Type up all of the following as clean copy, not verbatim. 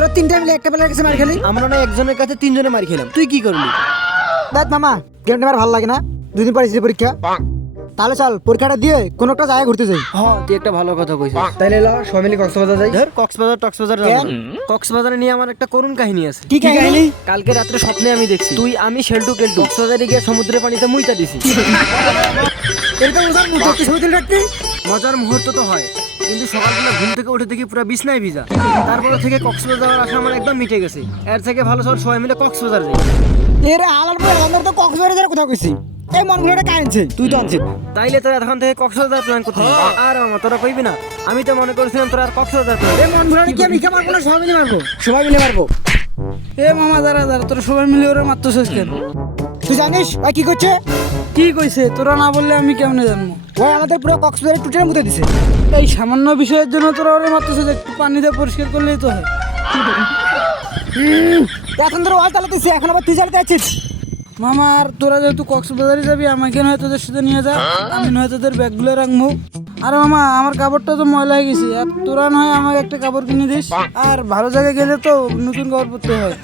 তোরা তিনটা মিলে একটা প্লেয়ারের কাছে মার খেলি। আমরা না একজনের কাছে তিনজনে মার খেলাম, তুই কি করলি? দেখ মামা, গেমটা আমার ভালো লাগে না। 2 দিন পরে এসেছে পরীক্ষা, তাহলে চল পরীক্ষাটা দিয়ে কোনো একটা জায়গায় ঘুরতে যাই। হ্যাঁ, তুই একটা ভালো কথা কইছিস। তাইলে এলো সবাই মিলে কক্সবাজার যাই। ধর কক্সবাজার যাব কেন? না। কক্সবাজারে নিয়ে আমার একটা করুণ কাহিনী আছে। কি কাহিনী? কালকে রাত্রে স্বপ্নে আমি দেখছি তুই আমি শেল্টু কেল্টু কক্সবাজারে গিয়ে সমুদ্রের পানিতে মুইতা দিছি। এরকম মজার মুহূর্ত তুই সমুদ্রে রাখতি? মজার মুহূর্ত তো হয়, কিন্তু সকালবেলা ঘুম থেকে উঠে দেখি পুরো বিছনায় ভিজা। তারপরে থেকে কক্সবাজার যাওয়ার আশা আমার একদম মিটে গেছে। এর থেকে ভালো চল সবাই মিলে কক্সবাজার যাই। এর আলার পরে আমরা তো কক্সবাজারে যাওয়ার কথা কইছি। এই মনগুলোটা কাহিনছে, তুই তো আনছিস। তাইলে তোরা এখন থেকে কক্সবাজার প্ল্যান করতে হবে। আর মামা তোরা কইবি না, আমি তো মনে করেছিলাম তোরা আর কক্সবাজার প্ল্যান। এই মনগুলো কি আমি কে মারবো না সবাই মিলে মারবো? সবাই মিলে মারবো। এ মামা দাঁড়া তোরা সবাই মিলে ওরা মারতেছিস কেন? তুই জানিস ভাই কি করছে? কি কইছে? তোরা না বললে আমি কেমনে জানবো? ওই আমাদের পুরো কক্সবাজারের টুটের মধ্যে দিছে। এই সামান্য বিষয়ের জন্য তোরা ওরা মারতেছিস, একটু পানি দিয়ে পরিষ্কার করলেই তো হয়। এখন তোর ওয়াল চালাতেছে, এখন আবার তুই চালাতে আছিস। মামা আর তোরা যেহেতু কক্সবাজারে যাবি, আমাকে নয় তোদের সাথে নিয়ে যা, আমি নয় তোদের ব্যাগগুলো রাখবো। আর মামা আমার কাপড়টা তো ময়লা হয়ে গেছে, আর তোরা নয় আমাকে একটা কাপড় কিনে দিস। আর ভালো জায়গায় গেলে তো নতুন কাপড় পরতে হয়।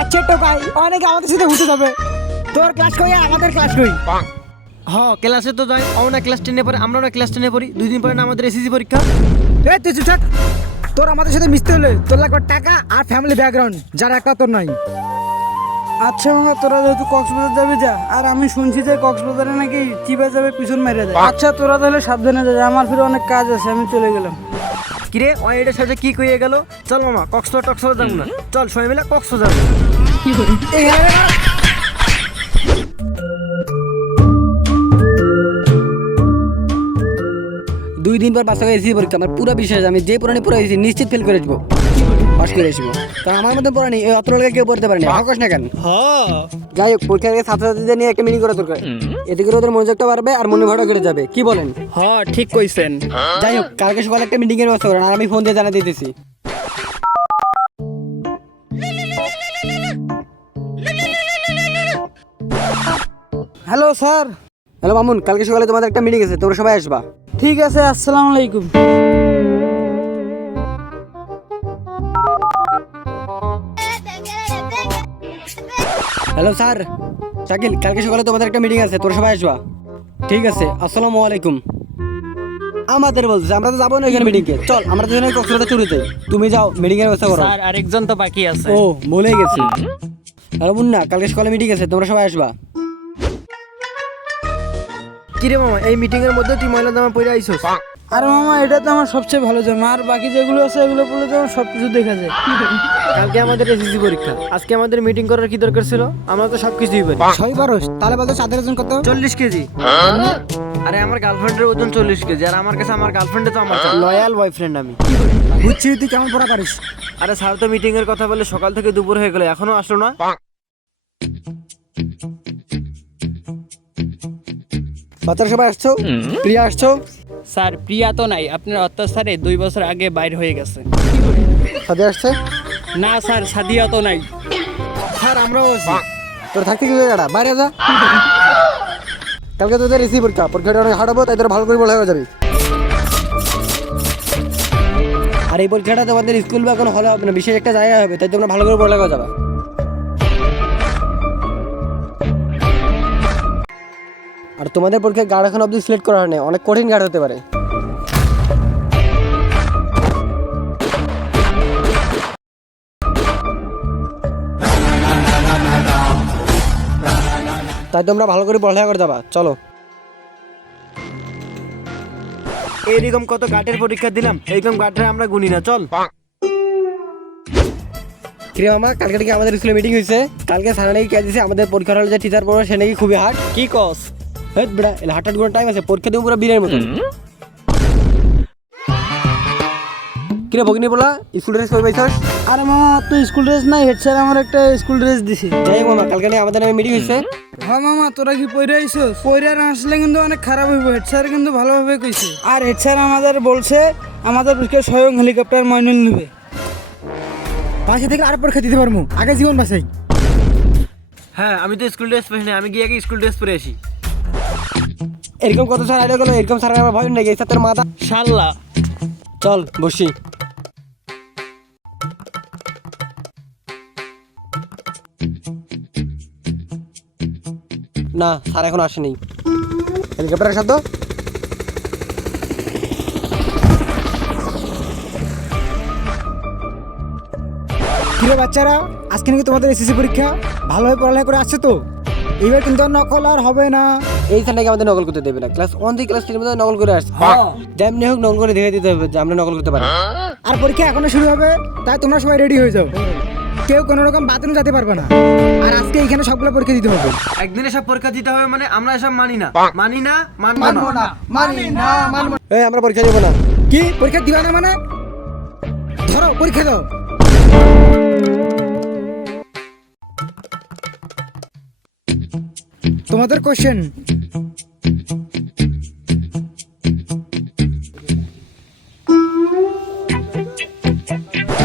আচ্ছা টোকাই, অনেকে আমাদের সাথে ঘুরতে যাবে। তোর ক্লাস কই আর আমাদের ক্লাস কই? হ্যাঁ, ক্লাসে তো যাই। ও না ক্লাস 10 পরে, আমরা না ক্লাস 10 পড়ি। 2 দিন পরে না আমাদের এসএসসি পরীক্ষা। এই তুই চুপ থাক। তোর আমাদের সাথে মিশতে হলে তোর লাগবে টাকা আর ফ্যামিলি ব্যাকগ্রাউন্ড, যার একটা তোর নাই। আচ্ছা মামা, তোরা যেহেতু কক্সবাজার যাবি যা। আর আমি শুনছি যে কক্সবাজারে নাকি চিপা যাবে, পিছন মেরে যায়। আচ্ছা তোরা তাহলে সাবধানে যা, আমার ফিরে অনেক কাজ আছে, আমি চলে গেলাম। কিরে ওই এটার সাথে কি কইয়ে গেল? চল মামা কক্সবাজার যাবো না, চল সবাই মিলে কক্সবাজার যাবো। দুই দিন পর বাচ্চা এসেছি পরীক্ষা, আমার পুরো বিশ্বাস আমি যে পড়ানি পড়ে এসেছি নিশ্চিত ফেল করে যাবো, পাস করে আসবো। কারণ আমার মধ্যে পড়ানি এই অত লোকে কেউ পড়তে পারেনি, আকাশ না কেন। যাই হোক, পরীক্ষার আগে ছাত্রছাত্রীদের নিয়ে একটা মিটিং করা দরকার, এতে করে ওদের মনোযোগটা বাড়বে আর মনে ভাড়া কেটে যাবে। কি বলেন? হ্যাঁ ঠিক কইছেন। যাই হোক, কালকে সকালে একটা মিটিং এর ব্যবস্থা করেন, আর আমি ফোন দিয়ে জানা দিতেছি। Hello sir. হ্যালো মামুন, কালকে সকালে তোমাদের একটা মিটিং আছে, তোমরা সবাই আসবা। ঠিক আছে, আসসালামু আলাইকুম। হ্যালো স্যার, শাকিল, কালকে সকালে তোমাদের একটা মিটিং আছে, তোমরা সবাই আসবা। ঠিক আছে, আসসালামু আলাইকুম। আমাদের বলতেছে, আমরা তো যাবো না এখানে মিটিং এ। চল আমরা তো জানি কক্সবাজার চুরিতে, তুমি যাও মিটিং এর ব্যবস্থা করো। স্যার আরেকজন তো বাকি আছে। ও ভুলে গেছি। হ্যালো মুন্না, কালকে সকালে মিটিং আছে, তোমরা সবাই আসবা। কিরে মামা, এই মিটিং এর মধ্যে তুই ময়লা জামা পরে আইছস? আর মামা এটা তো আমার সবচেয়ে ভালো জামা, আর বাকি যেগুলো আছে এগুলো পড়লে তো আমার সবকিছু দেখা যায়। কালকে আমাদের এসএসসি পরীক্ষা, আজকে আমাদের মিটিং করার কি দরকার ছিল? আমরা তো সবকিছুই পারি। সবই পারোস, তাহলে বলতো চাঁদের ওজন কত? 40 কেজি। আরে আমার গার্লফ্রেন্ডের ওজন 40 কেজি, আর আমার কাছে আমার গার্লফ্রেন্ডে তো আমার লয়াল বয়ফ্রেন্ড আমি। বুঝছি তুই কেমন পড়া পারিস। আরে স্যার তো মিটিং এর কথা বলে সকাল থেকে দুপুর হয়ে গেল, এখনো আসলো না। বাচ্চারা সবাই আসছো? প্রিয়া আসছো? স্যার প্রিয়া তো নাই, আপনার অত্যাচারে 2 বছর আগে বাইর হয়ে গেছে। সাথে আসছে? না স্যার, সাদিয়া তো নাই। স্যার আমরাও আছি। তোর থাকতে কি জায়গাটা বাইরে যা। কালকে তোদের রিসিভ পরীক্ষা, পরীক্ষাটা অনেক হার্ড হবে, তাই তোরা ভালো করে পড়া হয়ে যাবে। আর এই পরীক্ষাটা তোমাদের স্কুল বা কোনো হলে হবে না, বিশেষ একটা জায়গা হবে, তাই তোমরা ভালো করে পড়ালেখা যাবে। আর তোমাদের পরীক্ষায় গার্ড এখন অবধি সিলেক্ট করা হয়নি, অনেক কঠিন গার্ড হতে পারে। তাই তোমরা ভালো করে পড়ালেখা করে যাবা, চলো। এইরকম কত গাটের পরীক্ষা দিলাম, এইরকম গাটের আমরা গুনি না, চল। কিরে মামা, কালকে থেকে আমাদের স্কুলে মিটিং হয়েছে, কালকে স্যার নাকি কে দিয়েছে আমাদের পরীক্ষার হলে যে টিচার পড়বে সে নাকি খুবই হার্ড। কি কস? হেট বেড়া, এর হার্ট গুলো টাইম আছে, পরীক্ষা দিব পুরো বীরের মতো। কিরে ভগিনী বলা, স্কুল ড্রেস পরে পাইছস? আর মামা তো স্কুল ড্রেস নাই, হেড স্যার আমার একটা স্কুল ড্রেস দিছে। যাই হোক মামা, কালকে নাকি আমাদের নামে মিটিং হয়েছে। হ্যাঁ মামা, তোরা কি পইরা আইছস? পইরা না আসলে কিন্তু অনেক খারাপ হইব। হেড স্যার কিন্তু ভালোভাবে কইছে, আর হেড স্যার আমাদের বলছে আমাদের পরীক্ষা স্বয়ং হেলিকপ্টার মইনুল নেবে। পাশে থেকে আর পরীক্ষা দিতে পারবো, আগে জীবন বাঁচাই। হ্যাঁ, আমি তো স্কুল ড্রেস পরে, আমি গিয়ে আগে স্কুল ড্রেস পরে আসি। এরকম কত স্যার আইডিয়া গেলো, এরকম স্যার আমার ভয় নাকি, স্যার তোর মাথা। শাল্লা চল বসি। না স্যার এখন আসেনি। হেলিকপ্টারের শব্দ। কিরে বাচ্চারা, আজকে নাকি তোমাদের এসএসসি পরীক্ষা? ভালোভাবে পড়ালেখা করে আসছে তো? এইবার কিন্তু আর নকল আর হবে না। এই স্যারটাকে আমাদের নকল করতে দেবে না। ক্লাস 1 থেকে ক্লাস 10 মধ্যে নকল করে আসছে। যেমনি হোক নকল করে দেখে দিতে হবে যে আমরা নকল করতে পারি। আর পরীক্ষা এখনো শুরু হবে, তাই তোমরা সবাই রেডি হয়ে যাও। কেউ কোনো রকম বাথরুম যেতে পারবে না। আর আজকে এখানে সবগুলো পরীক্ষা দিতে হবে। একদিনে সব পরীক্ষা দিতে হবে মানে আমরা এসব মানি না, মানবো না। এই আমরা পরীক্ষা দেবো না। কি পরীক্ষা দিবা না মানে? ধরো পরীক্ষা দাও। তোমাদের কোশ্চেন।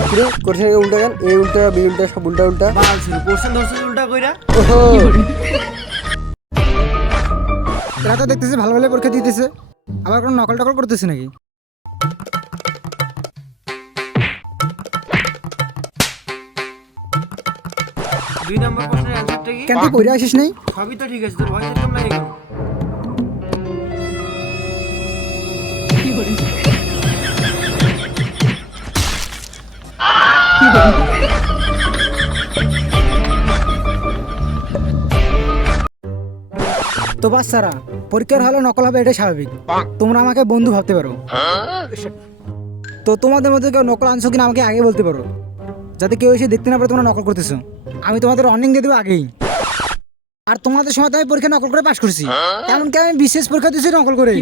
কিরে কোশ্চেন উল্টা গান, এ উল্টা বি উল্টা সব উল্টা উল্টা। বাল ছিল কোশ্চেন ধরছে উল্টা কইরা। ওহো এরা তো দেখতেছে ভালো ভালো পরীক্ষা দিতেছে, আবার কোনো নকল টকল করতেছে নাকি? দুই নম্বর প্রশ্নের অ্যানসারটা কি? কেন তুই পড়ে আসিস নাই? সবই তো ঠিক আছে, তোর ভয় এরকম লাগে কেন? তো বাচ্চারা, পরীক্ষার হলে নকল হবে এটা স্বাভাবিক। তোমরা আমাকে বন্ধু ভাবতে পারো, তো তোমাদের মধ্যে কেউ নকল আনছো কিনা আমাকে আগে বলতে পারো, যাতে কেউ এসে দেখতে না পারে তোমরা নকল করতেছো। আমি তোমাদের ওয়ার্নিং দিয়ে দেবো আগেই। আর তোমাদের সময় তো আমি পরীক্ষা নকল করে পাশ করছি, এমনকি আমি বিশেষ পরীক্ষা দিয়েছি নকল করে।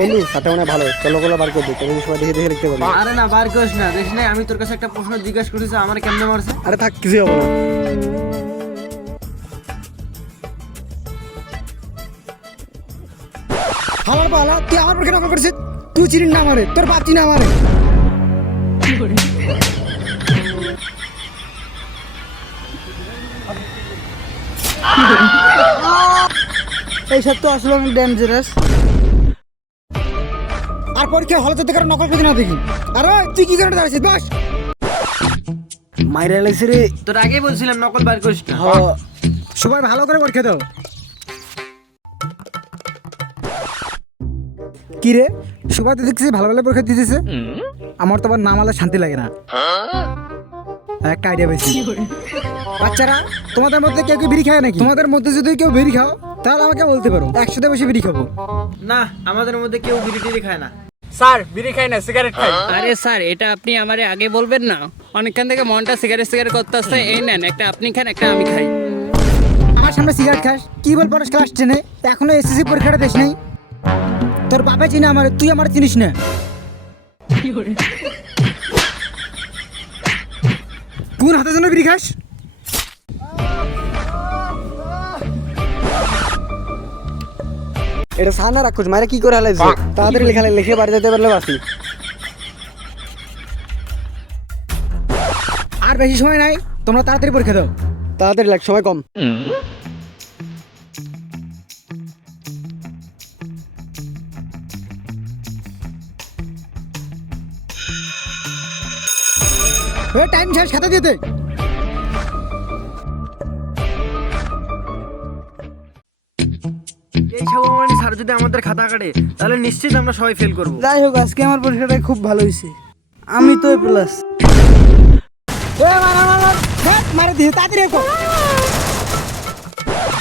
বন্ধু সাথে মনে হয় ভালো, চলো গুলো বার করে দিই, তুমি সবাই দেখে দেখে লিখতে পারবে। আরে না বার করিস না, দেখিস না আমি তোর কাছে একটা প্রশ্ন জিজ্ঞাসা করেছি আমার কেমনে মারছে। আরে থাক কিছু হবে না। আমার পালা, তুই আমার পরীক্ষা নকল করছিস? তুই চিনিস না আমারে, তোর বাপ চিনা আমারে। এইসব তো আসলে অনেক ডেঞ্জারাস। আর পরীক্ষা হলে তো দেখার নকল করতে না দেখি। আরে তুই কি কারণে দাঁড়াচ্ছিস? বাস মাইরা লাগছে রে। তোর আগেই বলছিলাম নকল বার করিস না। সবাই ভালো করে পরীক্ষা দাও। কি রে, সবাই তো দেখছি ভালো ভালো পরীক্ষা দিতেছে, আমার তো আবার নাম আলাদা শান্তি লাগে না। একটা আইডিয়া পেয়েছি। বাচ্চারা, তোমাদের মধ্যে কেউ কেউ বিড়ি খায় নাকি? তোমাদের মধ্যে যদি কেউ বিড়ি খাও তাহলে আমাকে বলতে পারো, একসাথে বসে বিড়ি খাবো। না, আমাদের মধ্যে কেউ বিড়ি টিড়ি খায় না। স্যার বিড়ি খাই না, সিগারেট খাই। আরে স্যার, এটা আপনি আমারে আগে বলবেন না? অনেকক্ষণ থেকে মনটা সিগারেট সিগারেট করতে আসছে। এই নেন, একটা আপনি খান, একটা আমি খাই। আমার সামনে সিগারেট খাস? কি বল পড়াস ক্লাস 10-এ? এখনো এসএসসি পরীক্ষাটা দেশ নেই। তোর বাপে চিনা আমার, তুই আমার চিনিস না। কোন হাতে জন্য বিড়ি খাস? এটা সানা রাখুস, মাইরা কি করে হালাইছে? তাড়াতাড়ি লেখা লিখে বাড়ি যেতে পারলে বাসি। আর বেশি সময় নাই, তোমরা তাড়াতাড়ি পরীক্ষা দাও। তাড়াতাড়ি লাগ, সময় কম। টাইম শেষ, খাতা দিতে। এই সব মানে স্যার যদি আমাদের খাতা কাটে তাহলে নিশ্চিত আমরা সবাই ফেল করব। যাই হোক, আজকে আমার পরীক্ষাটা খুব ভালো হয়েছে। আমি তো প্লাস। মারে দিয়ে তাড়াতাড়ি একো।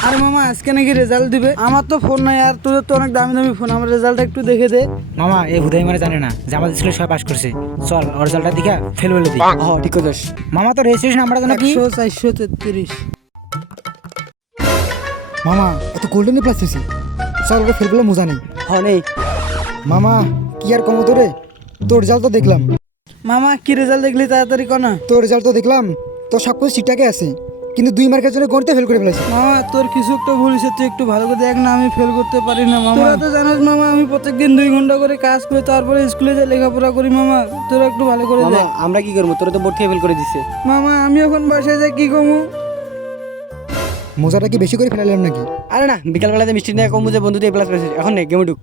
আরে মামা, আজকে নাকি রেজাল্ট দিবে। আমার তো ফোন নাই, আর তোদের তো অনেক দামি দামি ফোন। আমার রেজাল্টটা একটু দেখে দে। মামা, এই হুদাই মানে জানে না যে আমাদের স্কুলে সবাই পাস করছে। চল ওর রেজাল্টটা দেখে ফেল বলে দিই। হ্যাঁ ঠিক আছে। মামা, তো রেজিস্ট্রেশন নাম্বারটা জানো কি? 100-433। মামা, এত গোল্ডেন প্লাস হয়েছে। চল ওটা ফেল বলে মজা নেই। হ্যাঁ নেই। মামা, কি আর কম তোরে? তোর রেজাল্ট তো দেখলাম। মামা, কি রেজাল্ট দেখলি তাড়াতাড়ি কনা। তোর রেজাল্ট তো দেখলাম, তোর সব কিছু ঠিকঠাকই আছে, কিন্তু 2 মার্কের জন্য গণিতে ফেল করে ফেলেছে। মামা, তোর কিছু একটা ভুল হয়েছে, তুই একটু ভালো করে দেখ না। আমি ফেল করতে পারি না মামা। তোরা তো জানিস মামা, আমি প্রত্যেকদিন 2 ঘন্টা করে কাজ করে তারপরে স্কুলে যাই লেখাপড়া করি। মামা, তোরা একটু ভালো করে মামা দেখ। আমরা কি করবো? তোরা তো বোর্ড থেকে ফেল করে দিছে। মামা, আমি এখন বাসায় যাই কি কমু? মজাটা কি বেশি করে ফেলালাম নাকি? আরে না, বিকালবেলাতে মিষ্টি নিয়ে কম বুঝে বন্ধু দিয়ে প্লাস পেয়েছে। এখন নেই, গেমে ঢুক।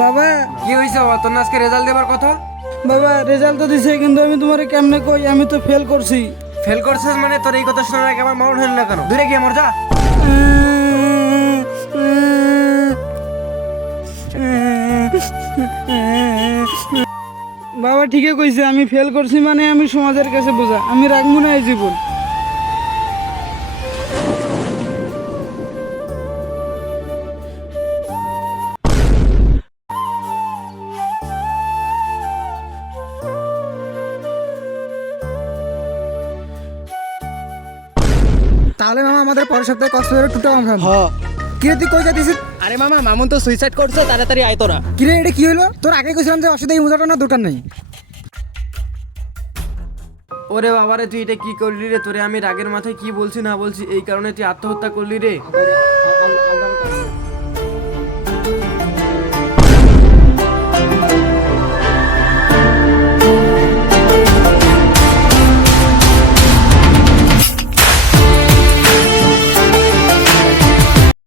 বাবা কি হয়েছে বাবা, তোর না আজকে রেজাল্ট দেবার কথা? বাবা রেজাল্ট তো দিছে, কিন্তু আমি তোমারে কেমনে কই আমি তো ফেল করছি। ফেল করছিস মানে? তোর এই কথা শোনার আগে আমার মাউন্ট হল না কেন? দূরে গিয়ে মর যা। বাবা ঠিকই কইছে, আমি ফেল করছি মানে আমি সমাজের কাছে বোঝা, আমি রাখবো না এই জীবন। তাহলে মামা আমাদের পরের সপ্তাহে কক্সবাজারের টুটা কনফার্ম। কিরে তুই কই যাচ্ছিস? আরে মামা, মামুন তো সুইসাইড করছে, তাড়াতাড়ি আয় তোরা। কিরে এটা কি হলো? তোর আগে কইছিলাম যে অসুবিধা এই মোজাটা না দোকান নেই। ওরে বাবারে, তুই এটা কি করলি রে? তোরে আমি রাগের মাথায় কি বলছি না বলছি, এই কারণে তুই আত্মহত্যা করলি রে।